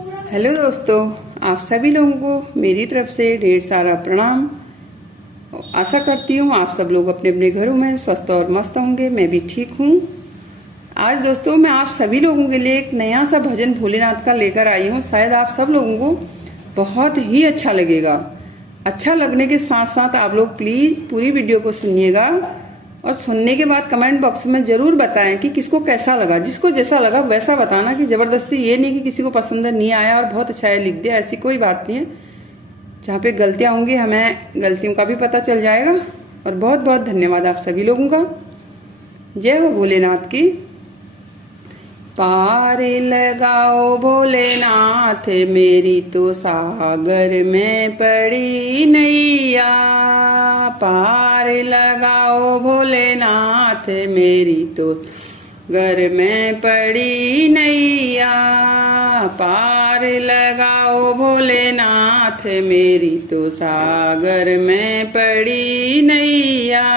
Hello दोस्तों, आप सभी लोगों को मेरी तरफ से ढेर सारा प्रणाम। आशा करती हूँ आप सब लोग अपने अपने घरों में स्वस्थ और मस्त होंगे। मैं भी ठीक हूँ। आज दोस्तों मैं आप सभी लोगों के लिए एक नया सा भजन भोलेनाथ का लेकर आई हूँ। शायद आप सब लोगों को बहुत ही अच्छा लगेगा। अच्छा लगने के साथ साथ आप लोग प्लीज़ पूरी वीडियो को सुनिएगा और सुनने के बाद कमेंट बॉक्स में ज़रूर बताएं कि किसको कैसा लगा। जिसको जैसा लगा वैसा बताना, कि ज़बरदस्ती ये नहीं कि किसी को पसंद नहीं आया और बहुत अच्छा है लिख दिया, ऐसी कोई बात नहीं है। जहाँ पे गलतियाँ होंगी हमें गलतियों का भी पता चल जाएगा। और बहुत बहुत धन्यवाद आप सभी लोगों का। जय हो भोलेनाथ की। पार लगाओ भोलेनाथ मेरी तो सागर में पड़ी नैया। पार लगाओ भोलेनाथ मेरी तो घर में पड़ी नैया। पार लगाओ भोलेनाथ मेरी तो सागर में पड़ी नैया।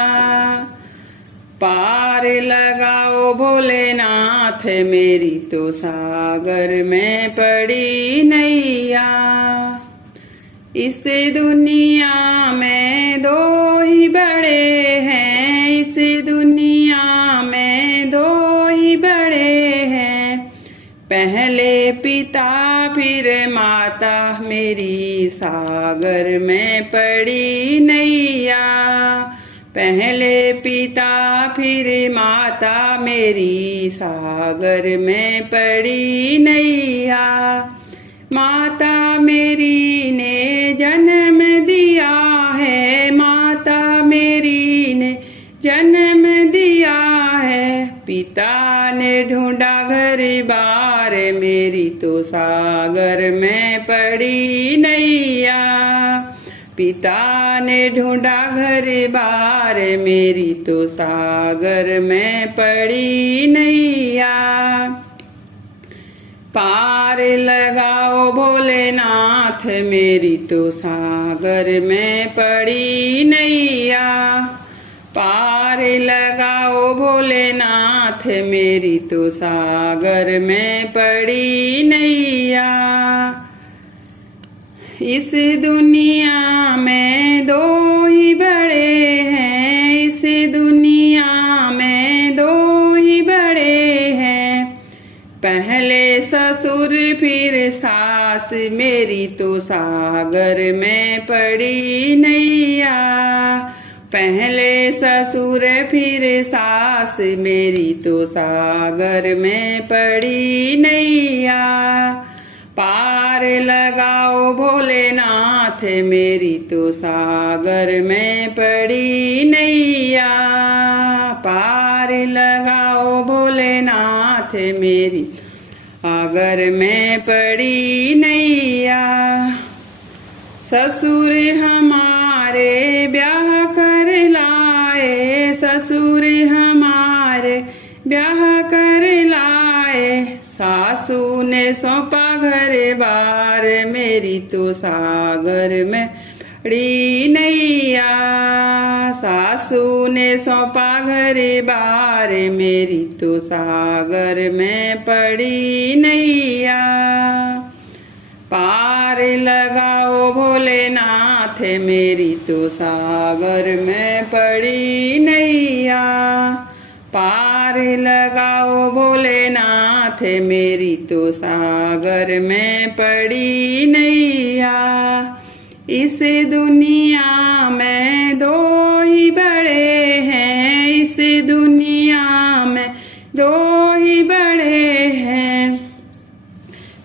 पार लगाओ भोलेनाथ मेरी तो सागर में पड़ी नैया। इस दुनिया में दो ही बड़े हैं, इस दुनिया में दो ही बड़े हैं। पहले पिता फिर माता मेरी सागर में पड़ी नैया। पहले पिता फिर माता मेरी सागर में पड़ी नैया। माता मेरी ने जन्म दिया है, माता मेरी ने जन्म दिया है। पिता ने ढूंढा घर बार मेरी तो सागर में पड़ी नैया। पिता ने ढूंढा घर बार मेरी तो सागर में पड़ी नैया। पार लगाओ भोलेनाथ मेरी तो सागर में पड़ी नैया। पार लगाओ भोलेनाथ मेरी तो सागर में पड़ी नैया। इस दुनिया में दो ही बड़े हैं, इस दुनिया में दो ही बड़े हैं। पहले ससुर फिर सास मेरी तो सागर में पड़ी नैया। पहले ससुर फिर सास मेरी तो सागर में पड़ी नैया। पार लगाओ भोलेनाथ मेरी तो सागर में पड़ी नैया। पार लगाओ भोलेनाथ मेरी सागर में पड़ी नैया। ससुर हमारे ब्याह कर लाए, ससुर हमारे ब्याह कर लाए। सासू ने सौंपा घर बार मेरी तो सागर में पड़ी नैया। सासू ने सौंपा घर बार मेरी तो सागर में पड़ी नैया। पार लगाओ भोलेनाथ मेरी तो सागर में पड़ी नैया। पार लगाओ भोलेनाथ मेरी तो सागर में पड़ी नैया। इस दुनिया में दो ही बड़े हैं, इस दुनिया में दो ही बड़े हैं।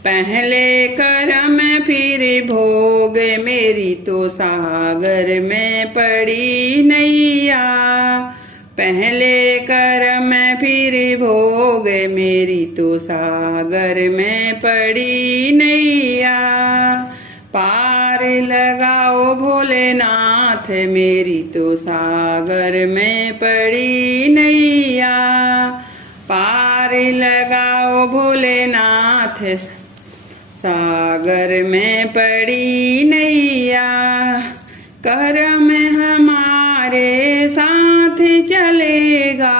पहले कर्म फिर भोग मेरी तो सागर में पड़ी नैया। पहले कर्म फिर भोग मेरी तो सागर में पड़ी नैया। पार लगाओ भोलेनाथ मेरी तो सागर में पड़ी नैया। पार लगाओ भोलेनाथ सागर में पड़ी नैया। कर्म हमारे साथ चलेगा,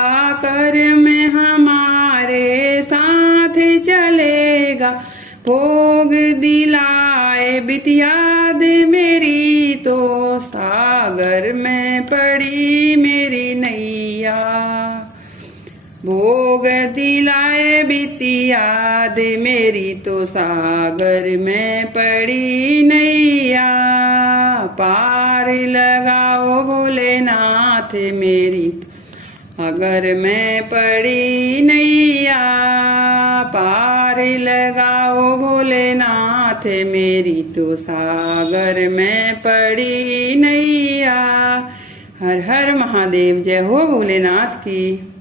कर्म हमारे साथ चलेगा। भोग दिलाए बितियाद मेरी, तो सागर में पड़ी मेरी नैया। भोग दिलाए बितियाद मेरी, तो सागर में पड़ी नैया। पार लगाओ भोलेनाथ मेरी, अगर मैं पड़ी नैया। पार लगाओ भोलेनाथ मेरी, तो सागर में पड़ी नैया। हर हर महादेव। जय हो भोलेनाथ की।